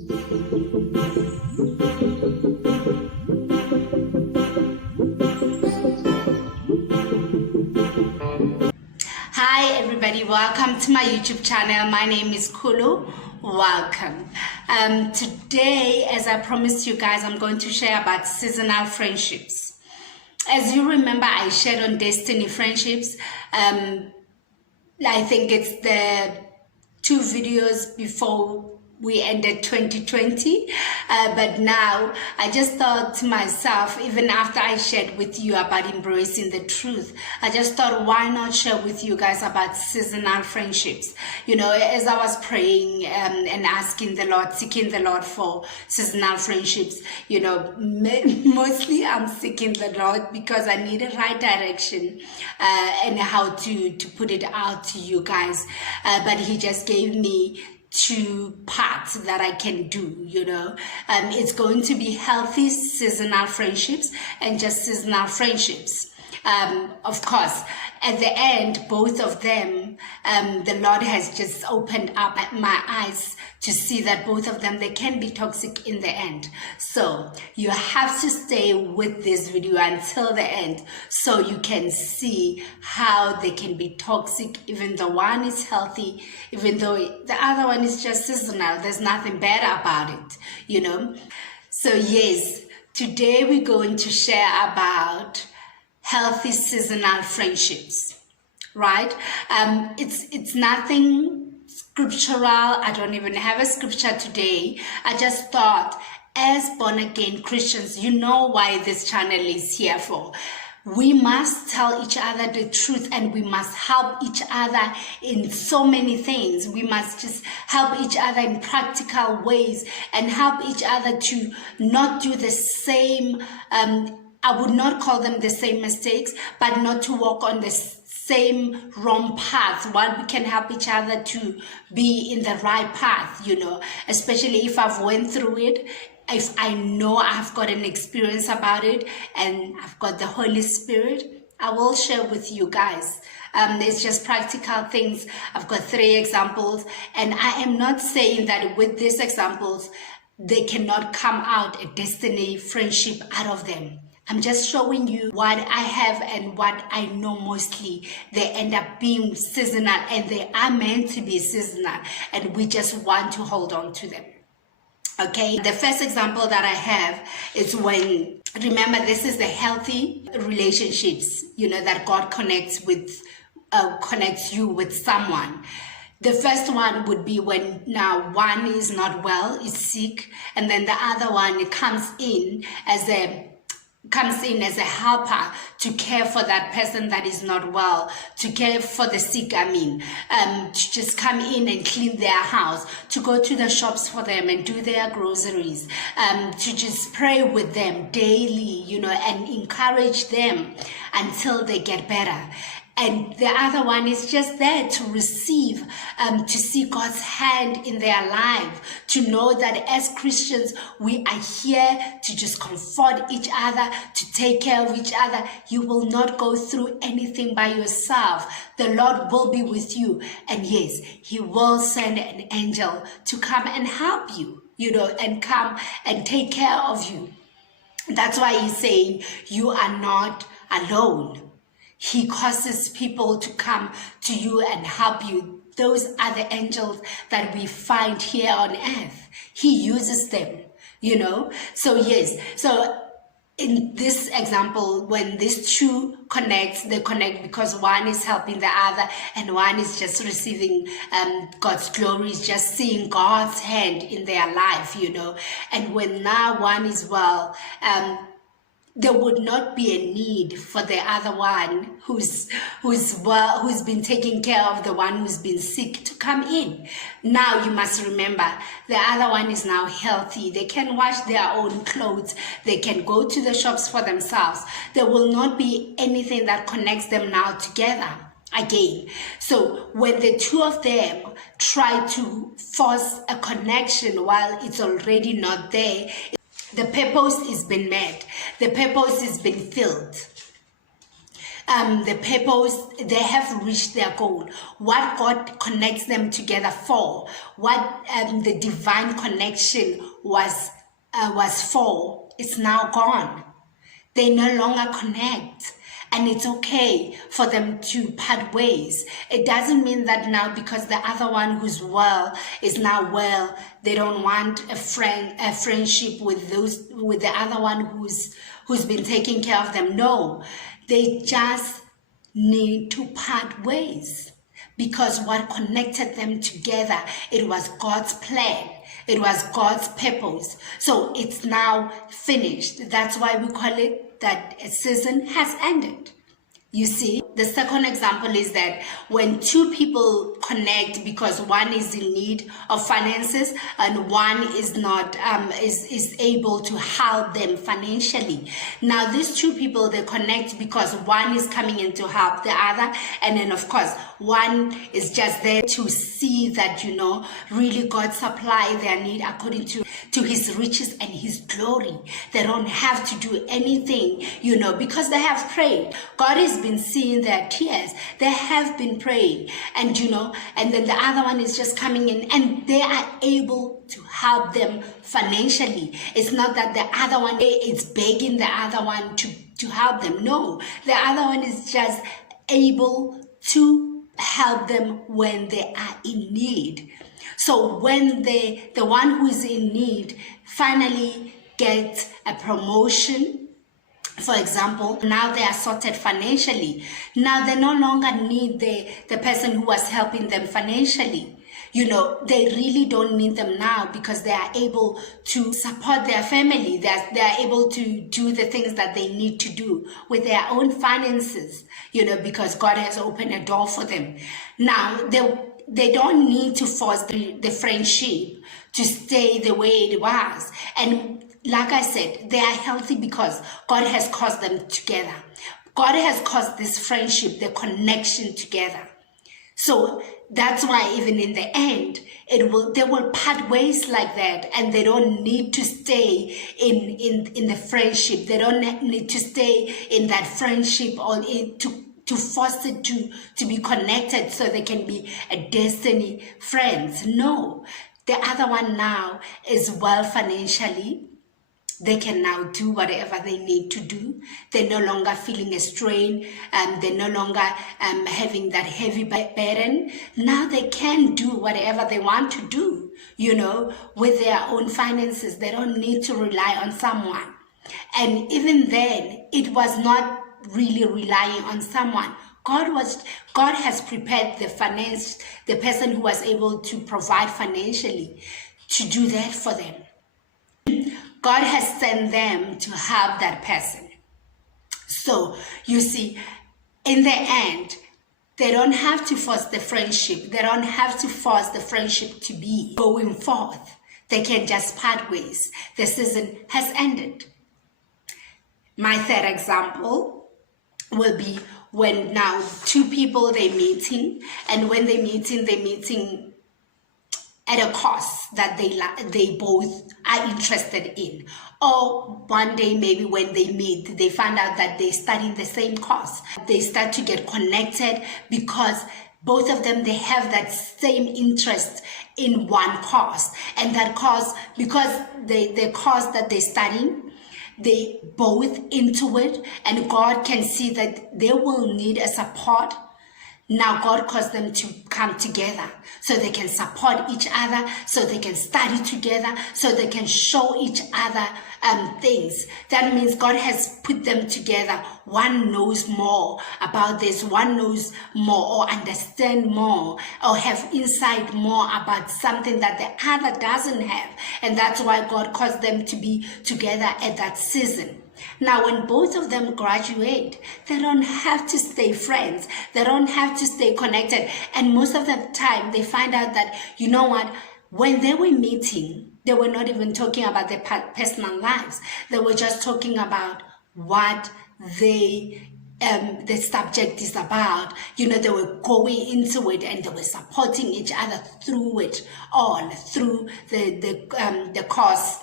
Hi everybody, welcome to my YouTube channel. My name is Kulu. Welcome. Today, as I promised you guys, I'm going to share about seasonal friendships. As you remember, I shared on Destiny Friendships. I think it's the 2 videos before we ended 2020, but now I just thought to myself, even after I shared with you about embracing the truth, I just thought, why not share with you guys about seasonal friendships? You know, as I was praying and asking the Lord, seeking the Lord for seasonal friendships, you know, mostly I'm seeking the Lord because I need a right direction and how to put it out to you guys, but He just gave me 2 parts that I can do, you know. It's going to be healthy seasonal friendships and just seasonal friendships. Of course, at the end, both of them, the Lord has just opened up my eyes to see that both of them, they can be toxic in the end. So you have to stay with this video until the end so you can see how they can be toxic, even though one is healthy, even though the other one is just seasonal. There's nothing bad about it, you know. So yes, today we're going to share about healthy seasonal friendships, right? It's nothing scriptural. I don't even have a scripture today. I just thought, as born-again Christians, you know why this channel is here for. We must tell each other the truth, and we must help each other in so many things. We must just help each other in practical ways and help each other to not do the same, I would not call them the same mistakes, but not to walk on the same wrong path, while we can help each other to be in the right path, you know, especially if I've went through it, if I know I've got an experience about it and I've got the Holy Spirit, I will share with you guys. It's just practical things. I've got 3 examples, and I am not saying that with these examples, they cannot come out a destiny friendship out of them. I'm just showing you what I have and what I know mostly. They end up being seasonal, and they are meant to be seasonal, and we just want to hold on to them. Okay, the first example that I have is when, remember, this is the healthy relationships, you know, that God connects you with someone. The first one would be when now one is not well, is sick, and then the other one comes in as a helper to care for that person that is not well, to care for the sick, to just come in and clean their house, to go to the shops for them and do their groceries, to just pray with them daily, you know, and encourage them until they get better. And the other one is just there to receive, to see God's hand in their life, to know that as Christians, we are here to just comfort each other, to take care of each other. You will not go through anything by yourself. The Lord will be with you. And yes, He will send an angel to come and help you, you know, and come and take care of you. That's why He's saying you are not alone. He causes people to come to you and help you. Those are the angels that we find here on earth. He uses them, you know. So yes, so in this example, when these 2 connect, they connect because one is helping the other and one is just receiving God's glory, is just seeing God's hand in their life, you know. And when now one is well, there would not be a need for the other one who's been taking care of the one who's been sick to come in. Now you must remember, the other one is now healthy. They can wash their own clothes. They can go to the shops for themselves. There will not be anything that connects them now together again. So when the 2 of them try to force a connection while it's already not there, the purpose has been met. The purpose has been filled. the purpose, they have reached their goal. What God connects them together for, what the divine connection was for, it's now gone. They no longer connect. And it's okay for them to part ways. It doesn't mean that now because the other one who's well is now well, they don't want a friendship with the other one who's been taking care of them. No, they just need to part ways, because what connected them together, it was God's plan. It was God's purpose. So it's now finished. That's why we call it that a season has ended. You see, the second example is that when two people connect because one is in need of finances and one is not is able to help them financially. Now these two people, they connect because one is coming in to help the other, and then of course one is just there to see that, you know, really God supply their need according to his riches and his glory. They don't have to do anything, you know, because they have prayed. God has been seeing their tears. They have been praying, and you know, and then the other one is just coming in and they are able to help them financially. It's not that the other one is begging the other one to help them. No, the other one is just able to help them when they are in need. So when the one who is in need finally gets a promotion, for example, now they are sorted financially. Now they no longer need the person who was helping them financially. You know, they really don't need them now because they are able to support their family. They are able to do the things that they need to do with their own finances, you know, because God has opened a door for them. Now, they don't need to force the friendship to stay the way it was. And like I said, they are healthy because God has caused them together. God has caused this friendship, the connection together. So that's why even in the end, they will part ways like that, and they don't need to stay in the friendship. They don't need to stay in that friendship or to force it to be connected so they can be a destiny friends. No, the other one now is well financially. They can now do whatever they need to do. They're no longer feeling a strain, and they're no longer having that heavy burden. Now they can do whatever they want to do, you know, with their own finances. They don't need to rely on someone. And even then, it was not really relying on someone. God has prepared the person who was able to provide financially to do that for them. God has sent them to help that person. So you see, in the end, they don't have to force the friendship. They don't have to force the friendship to be going forth. They can just part ways. The season has ended. My third example will be when now two people, they're meeting, and when they're meeting at a cost that they both are interested in. Or one day, maybe when they meet, they find out that they study the same course. They start to get connected because both of them, they have that same interest in one course. And that course, because the course that they're studying, they both into it, and God can see that they will need a support. Now God caused them to come together so they can support each other, so they can study together, so they can show each other things. That means God has put them together. One knows more about this, one knows more or understand more or have insight more about something that the other doesn't have. And that's why God caused them to be together at that season. Now, when both of them graduate, they don't have to stay friends. They don't have to stay connected. And most of the time, they find out that, you know what, when they were meeting, they were not even talking about their personal lives. They were just talking about what the subject is about. You know, they were going into it and they were supporting each other through it all, through the course.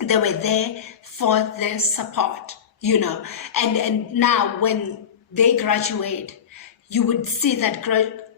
They were there for their support, you know. And now when they graduate, you would see that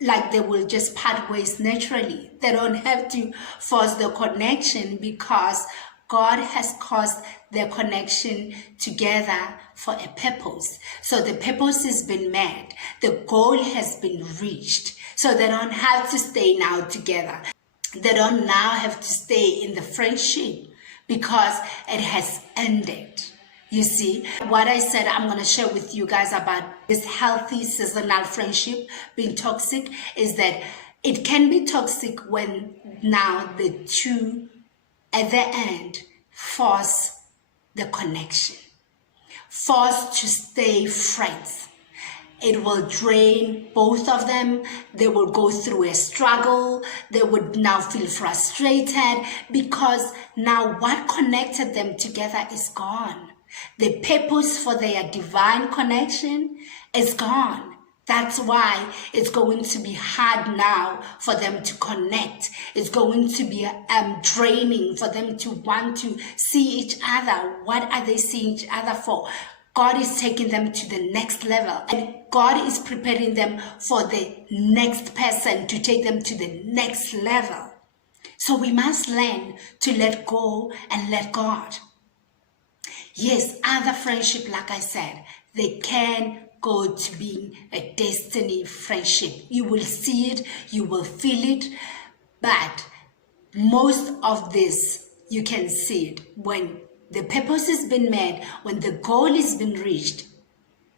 like they will just part ways naturally. They don't have to force the connection because God has caused their connection together for a purpose. So the purpose has been met. The goal has been reached. So they don't have to stay now together. They don't now have to stay in the friendship because it has ended. You see, what I said I'm going to share with you guys about this healthy seasonal friendship being toxic is that it can be toxic when now the two at the end force the connection, force to stay friends. It will drain both of them. They will go through a struggle. They would now feel frustrated because now what connected them together is gone. The purpose for their divine connection is gone. That's why it's going to be hard now for them to connect. It's going to be draining for them to want to see each other. What are they seeing each other for? God is taking them to the next level, and God is preparing them for the next person to take them to the next level. So we must learn to let go and let God. Yes, other friendship, like I said, they can go to being a destiny friendship. You will see it, you will feel it, but most of this, you can see it when the purpose has been met, when the goal has been reached.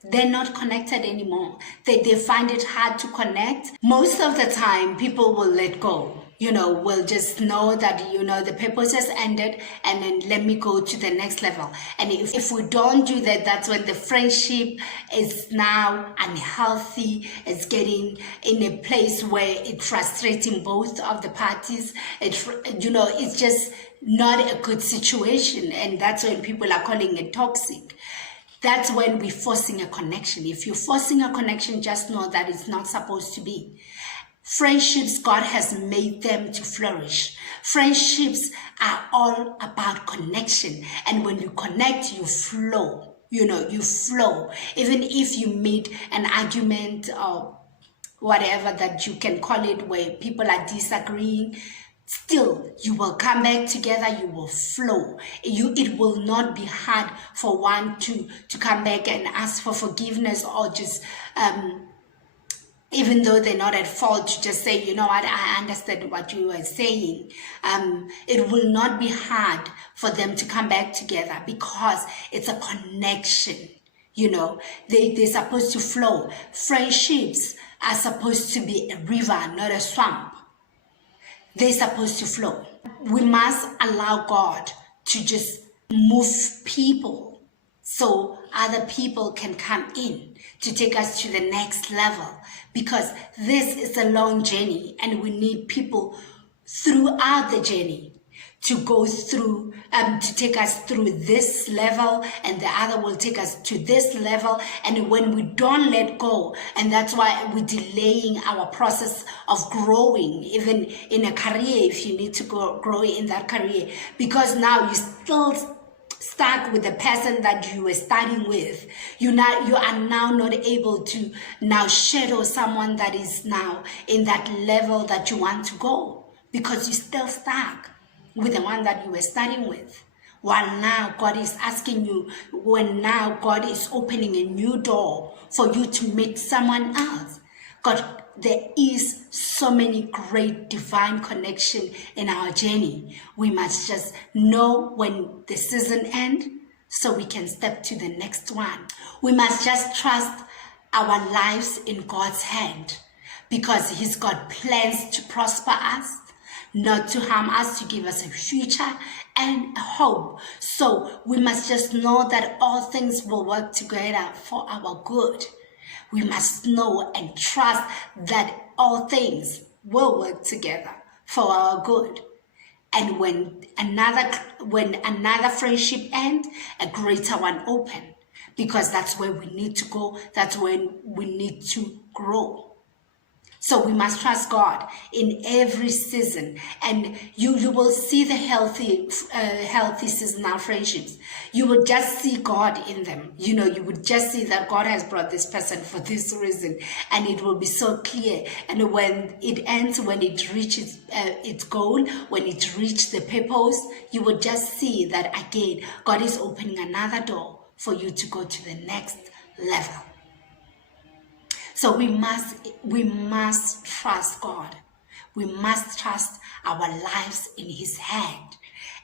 They're not connected anymore. They find it hard to connect. Most of the time, people will let go. Will just know that, the purpose has ended and then let me go to the next level. And if we don't do that, that's when the friendship is now unhealthy. It's getting in a place where it's frustrating both of the parties. It's just not a good situation. And that's when people are calling it toxic. That's when we're forcing a connection. If you're forcing a connection, just know that it's not supposed to be. Friendships, God has made them to flourish. Friendships are all about connection. And when you connect, you flow. You flow. Even if you meet an argument or whatever that you can call it, where people are disagreeing, still you will come back together, you will flow. It will not be hard for one to come back and ask for forgiveness, or just even though they're not at fault, to just say, you know what, I understand what you were saying. It will not be hard for them to come back together because it's a connection. They're supposed to flow. Friendships are supposed to be a river, not a swamp. They're supposed to flow. We must allow God to just move people so other people can come in to take us to the next level, because this is a long journey and we need people throughout the journey to go through, to take us through this level, and the other will take us to this level. And when we don't let go, and that's why we're delaying our process of growing, even in a career, if you need to grow in that career, because now you still stuck with the person that you were studying with. You are now not able to now shadow someone that is now in that level that you want to go, because you're still stuck with the one that you were studying with. While now God is asking you, when now God is opening a new door for you to meet someone else. God, there is so many great divine connection in our journey. We must just know when the season ends so we can step to the next one. We must just trust our lives in God's hand, because He's got plans to prosper us, not to harm us, to give us a future and a hope. So we must just know that all things will work together for our good. We must know and trust that all things will work together for our good. And when another friendship ends, a greater one open, because that's where we need to go. That's when we need to grow. So we must trust God in every season, and you will see the healthy seasonal friendships. You will just see God in them. You know, you would just see that God has brought this person for this reason, and it will be so clear. And when it ends, when it reaches its goal, when it reaches the purpose, you will just see that again, God is opening another door for you to go to the next level. So we must trust God. We must trust our lives in His hand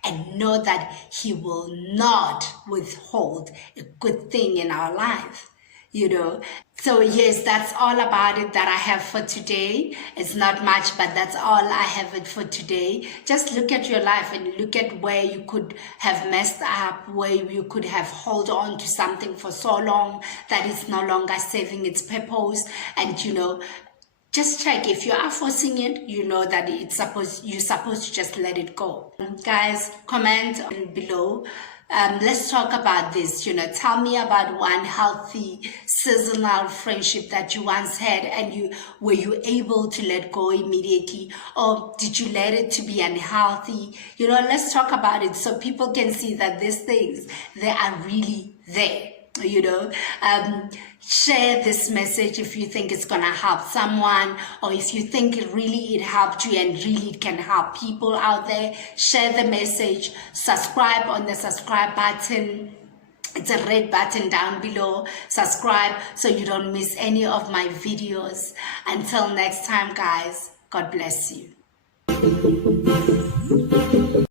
and know that He will not withhold a good thing in our life. You know, so yes, that's all about it that I have for today. It's not much, but that's all I have it for today. Just look at your life and look at where you could have messed up, where you could have held on to something for so long that it's no longer serving its purpose. And you know, just check if you are forcing it, you know that you're supposed to just let it go. Guys, comment below. Let's talk about this. You know, tell me about one healthy seasonal friendship that you once had, and were you able to let go immediately, or did you let it to be unhealthy? You know, let's talk about it so people can see that these things, they are really there. You know, share this message if you think it's gonna help someone, or if you think it helped you and really it can help people out there. Share the message. Subscribe on the subscribe button. It's a red button down below. Subscribe so you don't miss any of my videos. Until next time, guys, God bless you.